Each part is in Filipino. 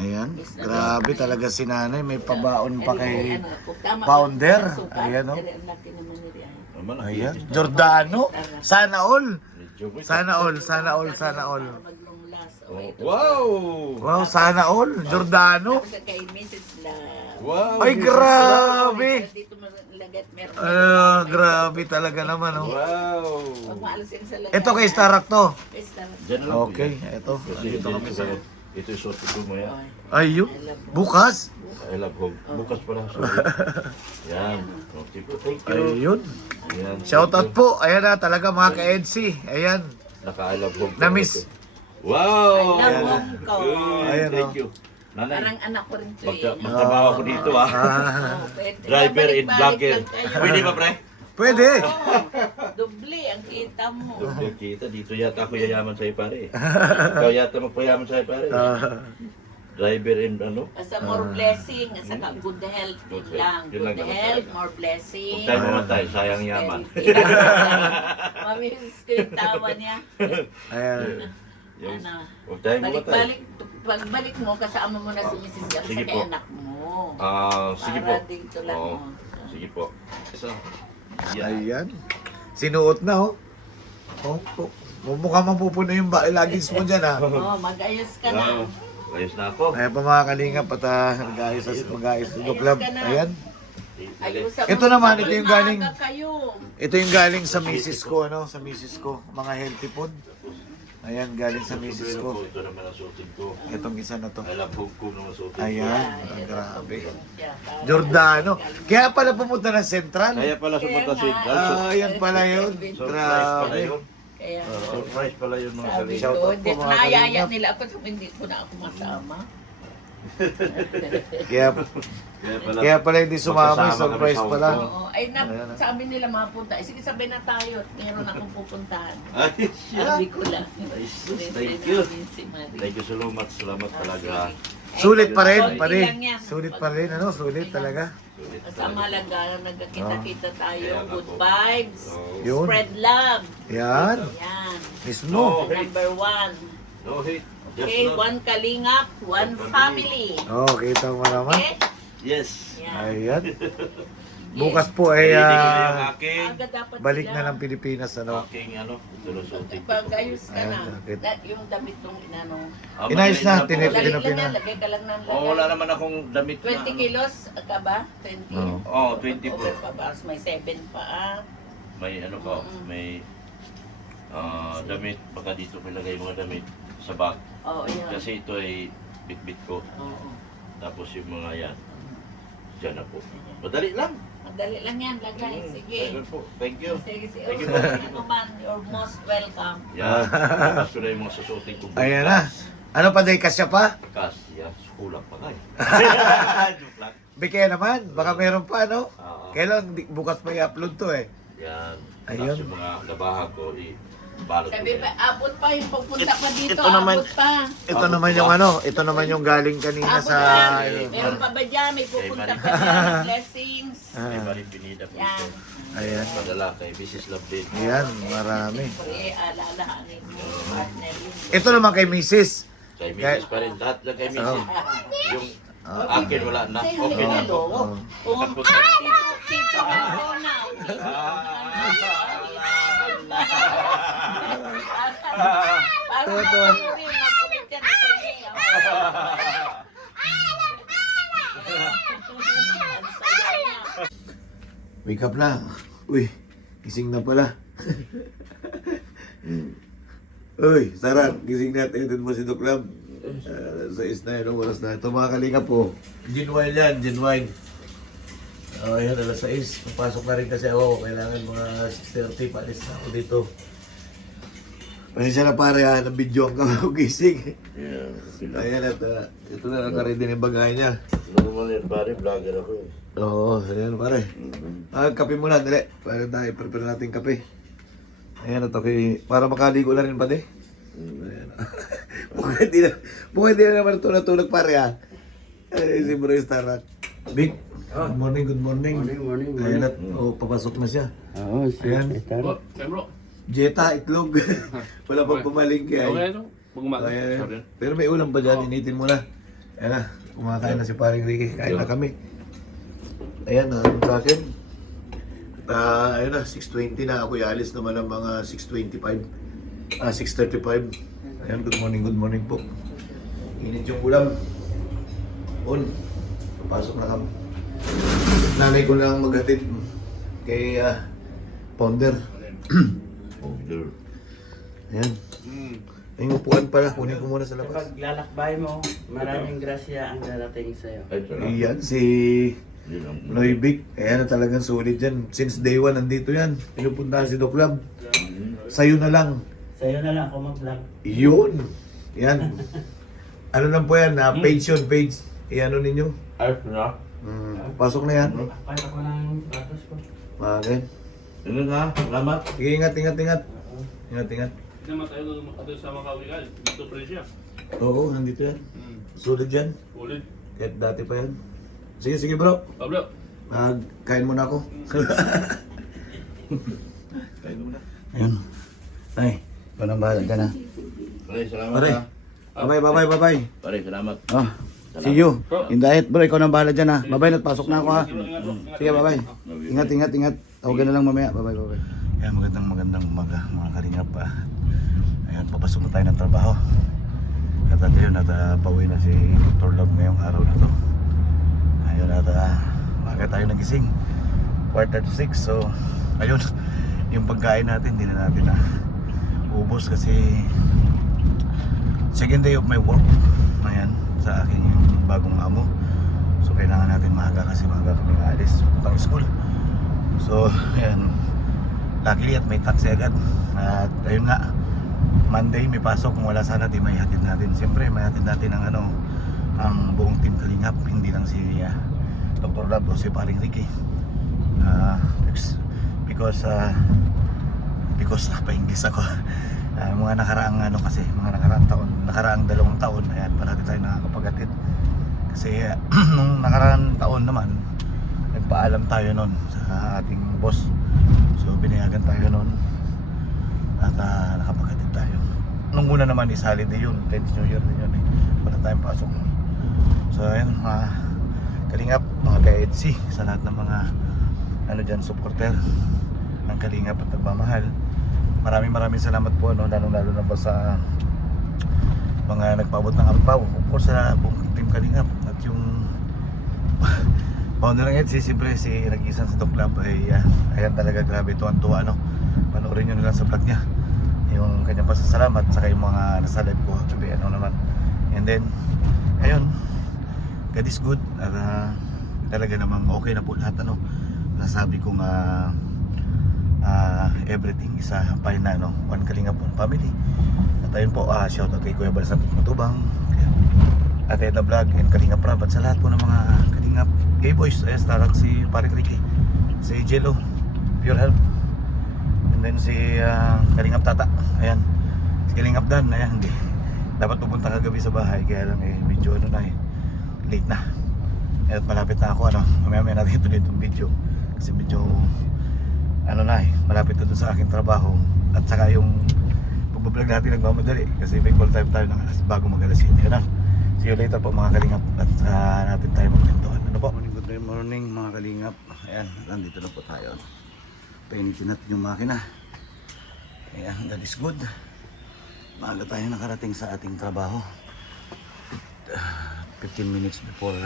Ayan, grabe talaga si nanay. May pabaon pa kay Founder. Ayan o. Ayan, Giordano. Sana all. Sana all, sana all, sana all. Wow! Wow, sana all. Giordano. Kay Mrs. Love. Wow! Ay, grabe. Dito malagat meron. Grabe talaga naman oh. Wow! Pag maalisin sa lagat. Ito kay Starak to. Diyan lang po Okay, yan. ito. Dito kami sa... Ito yung suot ko mo yan. Ayun, bukas. I love home. Bukas pala. Sorry. Yan. Okay po. Thank you. Ayun. Yan. Shoutout po. Ayan na talaga mga ka-EDC. Ayan. Naka-I love home. Na-miss. Wow! I love home ko. Good. Ayan, Thank oh. you. Nanay, Parang anak ko rin to eh. magtrabaho ako dito ah. Driver and vlogger. Pwede ba pre? Pwede. Doble ang kita mo. Doble kita. Dito yata ako yayaman sa'yo pare. Ikaw yata magpayaman sa'yo pare. Driver and ano? Asa more blessing, asa ka good health Good din lang. health. Yun lang Good naman health, talaga. more blessing. Huwag tayo mamatay. Sayang yaman. Mamiss ko yung tawa niya. Ayan. Yung, Ano? huwag tayo mamatay. Balik-balik, pagbalik mo, kasama mo na si Mrs. Gap Sige sa po. anak mo. Sige po. Para dito lang Oo. mo. Sige po. So, yan. Ayan. Sinuot na oh. Oh, mukhang mapupuno yung lagis mo dyan ah. Oh, mag-ayos ka na. Ayos na ako. Ayan pa mga kalingap at mag-ayos sa club. Ayan. Ayos sa Ito naman, ito yung galing- Umaga kayo. Ito yung galing sa misis ko, ano? Sa misis ko. Mga healthy food. Ayan, galing sa misis ko. Ito naman ang suotin ko. Itong isa na to. I love home ko naman suotin ko. Ayan, grabe. Giordano. Kaya pala pumunta ng Central. Kaya pala sumunta si Ayan pala yun. Surprise pala Grabe. yun. Kaya, Surprise pala yun mga sabi kalingap. Shout ko, out po, hindi mga naayaya kalingap. nila ako, sabi hindi ko na ako masama. Kaya, kaya pala hindi sumama, Magkasama kami surprise sa Hong pala. Kong. Oo, ay na, Ayan na. sabi nila mapunta. Eh, sige, sabay na tayo. Meron akong pupuntahan. Ay, siya. Sabi ko lang. Thank you. Si Marie. Thank you so much. Salamat talaga. Sulit pa rin, Konti pare. lang yan. Sulit pa rin, ano? Sulit talaga. Sulit Sa Malaga, nagkakita-kita tayo. Kaya nga Good po. vibes. Yun. Spread love. Yan. Yan. Mismo. Number one. No hate. Just Okay, not. one kalingap, one family. Oh, kita mo naman. Okay? Yes. Yan. Ayan. Bukas po ay Hindi ko na yung aking, Aga dapat balik sila. na ng Pilipinas, ano? aking ano, sunusutin ko. Pag ayos ka Ayan, na, jacket. yung damit nung inano. Inayos na, po. tinip- Lagay lang Pinapina. yan, lagay ka lang ng lagay. Oh, wala naman akong damit na. 20 kilos ka ba? 20? Oo. Oh, 20 po. Over pa ba? May 7 pa ah. May ano ko, may damit. Baka dito may lagay mga damit sa bag. Oo, yun. Kasi ito ay bit-bit ko. Oo. Tapos yung mga yan, dyan na po. Madali lang. Madali lang yan, lagay. Sige. Ayun po. Thank you. Sige, sige. Thank you. Ano man, you're most welcome. Yan. Tapos ko na yung mga susutin kong Ayan na. Ano pa, day kasya pa? Kasi yan, kulang pa nga eh. Joke lang. Bigay naman. Baka meron pa, no? Oo. Kailan? Bukas pa i-upload to eh. Yan. Ayun. Tapos yung mga labahan ko, balot ko Sabi pa, yan. abot pa yung pagpunta pa dito, ito naman- abot pa. Ito naman yung ano, ito naman yung galing kanina Abot sa... pa. Meron pa ba dyan? May pupunta pa dyan. Blessings. May maring pinida po Yan. ito. Ayan. Padala kay Mrs. Love din. Ayan, marami. Siyempre, alalahanin mo yung partner yun. Ito naman kay Mrs. Kay Mrs. pa rin. Lahat lang kay Mrs. Yung akin wala na. Say Okay na to. hello. Kung tito, ako na. Parang Toto. mag-comment yan sa inyo. Ang saya niya. Wake up na. Uy, gising na pala. Uy, Sarah, gising na. Tingnan mo si Doc Lam. Sa na yun, oras na. Ito mga kalinga po. Genuine yan, genuine. Ayan, alas 6. Papasok na rin kasi ako. Kailangan mga 6:30. Palis na ako dito. Pasensya na pare ha, nabidyoan ka ako gising. Ayan at ito na nakaready na yung bagay niya. Normal yan pare, vlogger ako eh. Oo, ayan pare. Kape muna, dali. Para tayo, prepare natin kape. Ayan at okay. Para makaligo na rin pa de. Ayan. Mukhang di na naman ito natulog pare ha. Ay, si Bro Starak. Big, good morning, good morning. Morning. Ayan at, papasok na siya. Oo, Ayan. Bro, Jeta, itlog. Wala pang pumalingki ay. okay ito. Pag umaga. Ayan. Sorry. Pero may ulam pa dyan, initin mo na. Ayan na, kumakain na si paring Ricky. Kain na kami. Ayan, sa akin. Ayan na, 6:20 na. Ako alis naman ng mga 6:25. 6:35. Ayan, good morning po. Init yung ulam. On. Papasok na kami. Nanay ko lang maghatid kay Founder. Founder. Ayan. Yung upuan pala, kunin ko muna sa labas. Kapag lalakbay mo, maraming grasya ang darating sa'yo. Ay, salamat. Ayan, si Yun ang- Noybic. Ayan na talagang sulit dyan. Since day 1, nandito yan. Pinupuntahan si Doc Lab. Sa'yo na lang. Sa'yo na lang ako mag-vlog. Yun. Yan. Ano lang po yan, page yun, page. Iano ninyo. Ayos na. Pasok na yan. Kaya ko ng datos ko. Okay. Ano na? Salamat. Sige, ingat. Ingat. Hindi naman tayo doon sa Makawigal. Dito pa rin siya. Oo, nandito yan. Sulit yan. Ulit. Kahit dati pa yan. Sige bro. Pablo. Kain muna ako. Kain mo na. Ayun. Ay, ikaw nang bahala ka na. Pare, salamat Pare. ha. Bye-bye. Pare, salamat. Oh, see you. In diet bro, ikaw nang bahala dyan ha. Bye-bye, pasok na ako ha. Ingat bro. Sige, bye-bye. Ingat. Tawagan na lang mamaya. Bye-bye. Ayan, magandang umaga mga kalingap pa. Ayan, papasok na tayo ng trabaho. At yun, pauwi na si Dr. Love ngayong araw na to. Ayun, umaga tayo nagising. 5:46, so ayun, yung pagkain natin, hindi na natin ubos kasi second day of my work. Ayan, sa aking bagong amo. So kailangan natin maaga kasi maaga kami aalis puntang school. So ayan, luckily at may taxi agad. At ayun nga, Monday may pasok, kung wala sana di may hatid natin. Siyempre may hatid natin ang buong team Kalingap, hindi lang si Dr. Lab o si paring Ricky. Because napa-English ako. Mga nakaraang nakaraang 2 taon, ayan, parati tayo nakakapaghatid. Kasi nung nakaraang taon naman, nagpaalam tayo nun sa ating boss. So binayagan tayo nun at nakapaghatid tayo. Nung una naman is holiday yun, 10th New Year din yun eh. Wala tayong pasok. So ayan, mga Kalingap, mga ka-EDC, sa lahat ng mga supporter ng Kalingap at nagmamahal. Maraming salamat po, lalo na po sa mga nagpaabot ng ampaw o sa buong team Kalingap. At yung founder ng EDC, siyempre si Nag-isan sa Doc Lab ay ayan talaga, grabe, tuwan-tuwa panoorin nyo na lang sa vlog niya yung kanyang pasasalamat, saka yung mga nasa live ko sabi naman. And then ayun, God is good at talaga namang okay na po lahat. Nasabi kong everything is fine na, one Kalingap, one family. At ayun po, shout out kay Kuya Balsam Matubang, at Edna Vlog and Kalingap Rab, at sa lahat po ng mga Kalingap K-Boys. Ayan, starang si paring Ricky, si Jello, Pure Health, and then si Kalingap Tata. Ayan, si Kalingap Dan. Ayan, hindi dapat pupunta kagabi sa bahay, kaya lang medyo late na. At malapit na ako, mamaya natin ituloy itong video kasi medyo malapit na doon sa aking trabaho. At saka yung pagbablog natin nagmamadali kasi may call time tayo bago mag-alas 7. See you later po mga Kalingap, at natin tayo magkwentuhan. Good morning mga Kalingap. Ayan, nandito na po tayo. Painitin natin yung makina. Ayan, that is good. Maaga tayo nakarating sa ating trabaho. 15 minutes before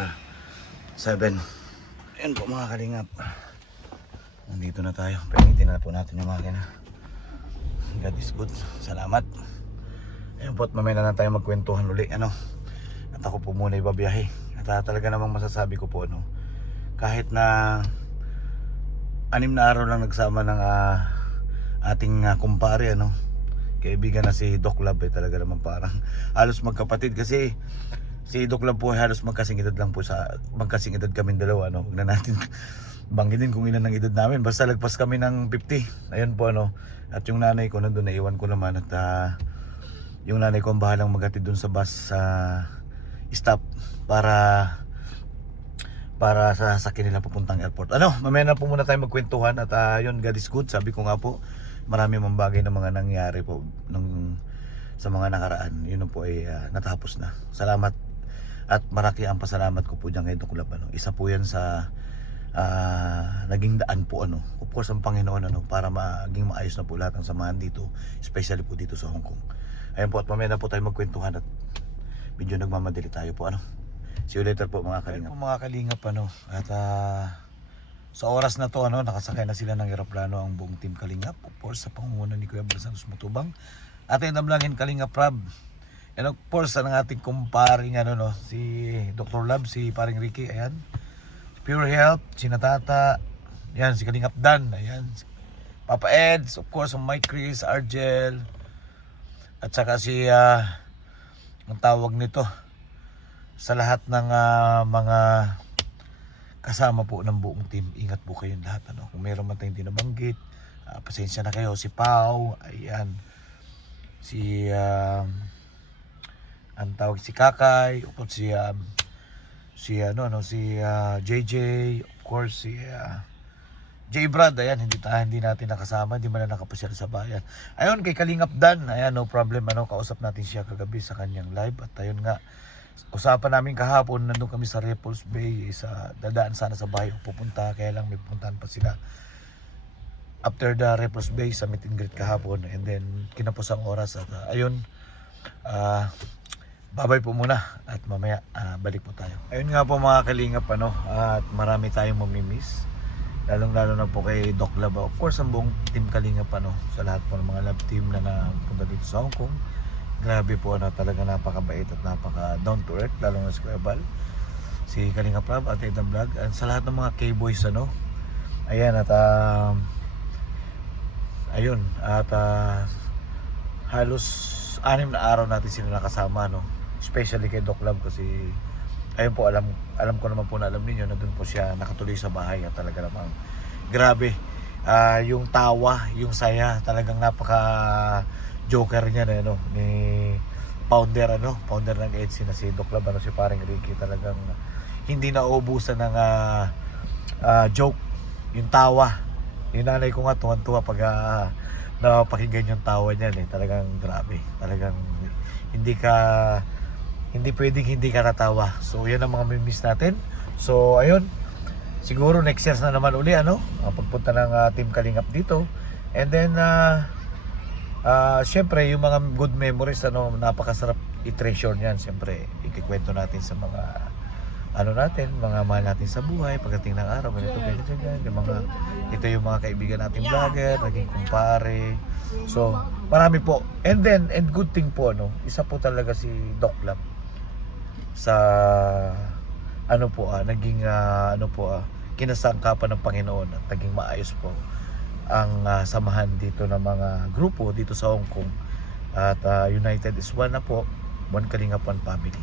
7. Ayan po mga Kalingap, nandito na tayo. Painitin na po natin yung makina. God is good. Salamat. Ayan po, at mamaya na tayo magkwentuhan uli. At ako po muna ibabiyahe. At talaga namang masasabi ko po, kahit na 6 na araw lang nagsama ng ating kumpare, kaibigan na si Doc Lab, talaga naman parang halos magkapatid. Kasi si Doc Lab po halos magkasing edad lang po, magkasing edad kaming dalawa. Huwag na natin banggitin kung ilan ang edad namin, basta lagpas kami ng 50. Ayun po, at yung nanay ko nandun, naiwan ko naman. At yung nanay ko ang bahalang maghatid dun sa bus stop para sa sasakyan nila papuntang airport. Mamaya na po muna tayo magkwentuhan. At yun, God is good. Sabi ko nga po, marami mang bagay na mga nangyari po sa mga nakaraan. Yun po ay natapos na. Salamat At marami ang pasalamat ko po dyan kay Doc Lab, ano. Isa po yan sa naging daan po, ano, of course ang Panginoon, ano, para maging maayos na po lahat ng samahan dito, especially po dito sa Hong Kong. Ayun po, at mamaya na po tayo magkwentuhan at medyo nagmamadali tayo po, ano. See you later po mga kalingap. Ayun po mga kalingap, ano, at sa oras na to, ano, nakasakay na sila ng eroplano ang buong team Kalingap, of course sa pangunguna ni Kuya Bal Santos Matubang, ating damlangin Kalingap Rab, and of course ang ating kumparing, ano, no, si Dr. Lab, si paring Ricky, ayan, Pure Health, si Natata, ayan, si Kalingap Dan, ayan, Papa Eds, of course, ang Mike Chris, Argel, at saka si, ang tawag nito, sa lahat ng mga kasama po ng buong team, ingat po kayong lahat, ano. Kung meron man tayong dinabanggit, pasensya na kayo. Si Pau, ayan, si ang tawag si Kakay, o si JJ, of course si J Brad, ayan, hindi natin nakasama, hindi man na nakapasyal sa bayan. Ayun, kay Kalingap Dan, ayan, no problem, ano, kausap natin siya kagabi sa kanyang live, at ayun nga, usapan namin kahapon, nandun kami sa Repulse Bay, sa dadaan sana sa bahay pupunta, kaya lang may pupuntahan pa sila after the Repulse Bay sa meet and greet kahapon, and then kinapos ang oras, at ayun, babay po muna at mamaya balik po tayo. Ayun nga po mga kalingap, ano, at marami tayong mamimiss, lalong lalo na po kay Doc Lab, of course ang buong team Kalingap, ano, sa lahat po ng mga lab team na napunta dito sa Hong Kong. Grabe po, ano, talaga napakabait at napaka down to earth, lalo na si Kuya Bal, si Kalingap Rab at Edam Vlog, at sa lahat ng mga K-boys, ano, ayan, at ayun, at halos 6 na araw natin sila nakasama, no, especially kay Doc Lab, kasi ayun po, alam ko naman po na alam niyo na doon po siya nakatuloy sa bahay, at talaga namang grabe, yung tawa, yung saya, talagang napaka joker niya, no, ni founder ng EDSI na si Doc Lab, ano, si paring Ricky, talagang hindi nauubusan ng joke, yung tawa. Yung nanay ko nga tuwan-tuwa pag napakinggan yung tawa niya, talagang grabe, talagang hindi pwedeng hindi ka natawa. So yan ang mga mimiss natin. So ayun, siguro next year na naman uli, ano, pagpunta ng team Kalingap dito, and then syempre yung mga good memories, ano, napakasarap i-treasure niyan. Syempre ikikwento natin sa mga mga mahal natin sa buhay pagdating ng araw, ganito yung mga kaibigan nating vlogger, naging kumpare. So marami po, and good thing po, no, isa po talaga si Doc Lab sa naging kinasangkapan ng Panginoon, at naging maayos po ang samahan dito ng mga grupo dito sa Hong Kong, at United is one na po, one Kalingap, one family,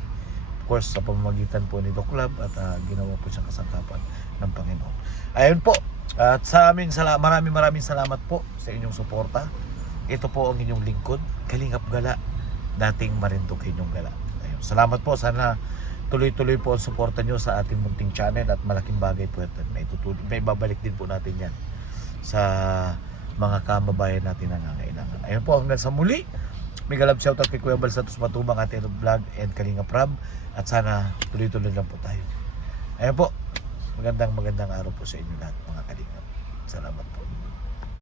of course sa pamamagitan po ni Doc Lab, at ginawa po siyang kasangkapan ng Panginoon. Ayun po, at sa amin maraming salamat po sa inyong suporta. Ito po ang inyong lingkod, Kalingap Gala, dating Marinduque inyong Gala. Ayun, salamat po, sana tuloy-tuloy po ang suporta nyo sa ating munting channel, at malaking bagay po ito, may babalik din po natin yan sa mga kababayan natin na nangangailangan. Ayun po, hanggang sa muli, mega love shoutout kay Kuya Bal Santos Matubang, Ate Edam Vlog, and Kalingap Rab, at sana tuloy-tuloy lang po tayo. Ayun po, magandang araw po sa inyo lahat mga Kalingap. Salamat po.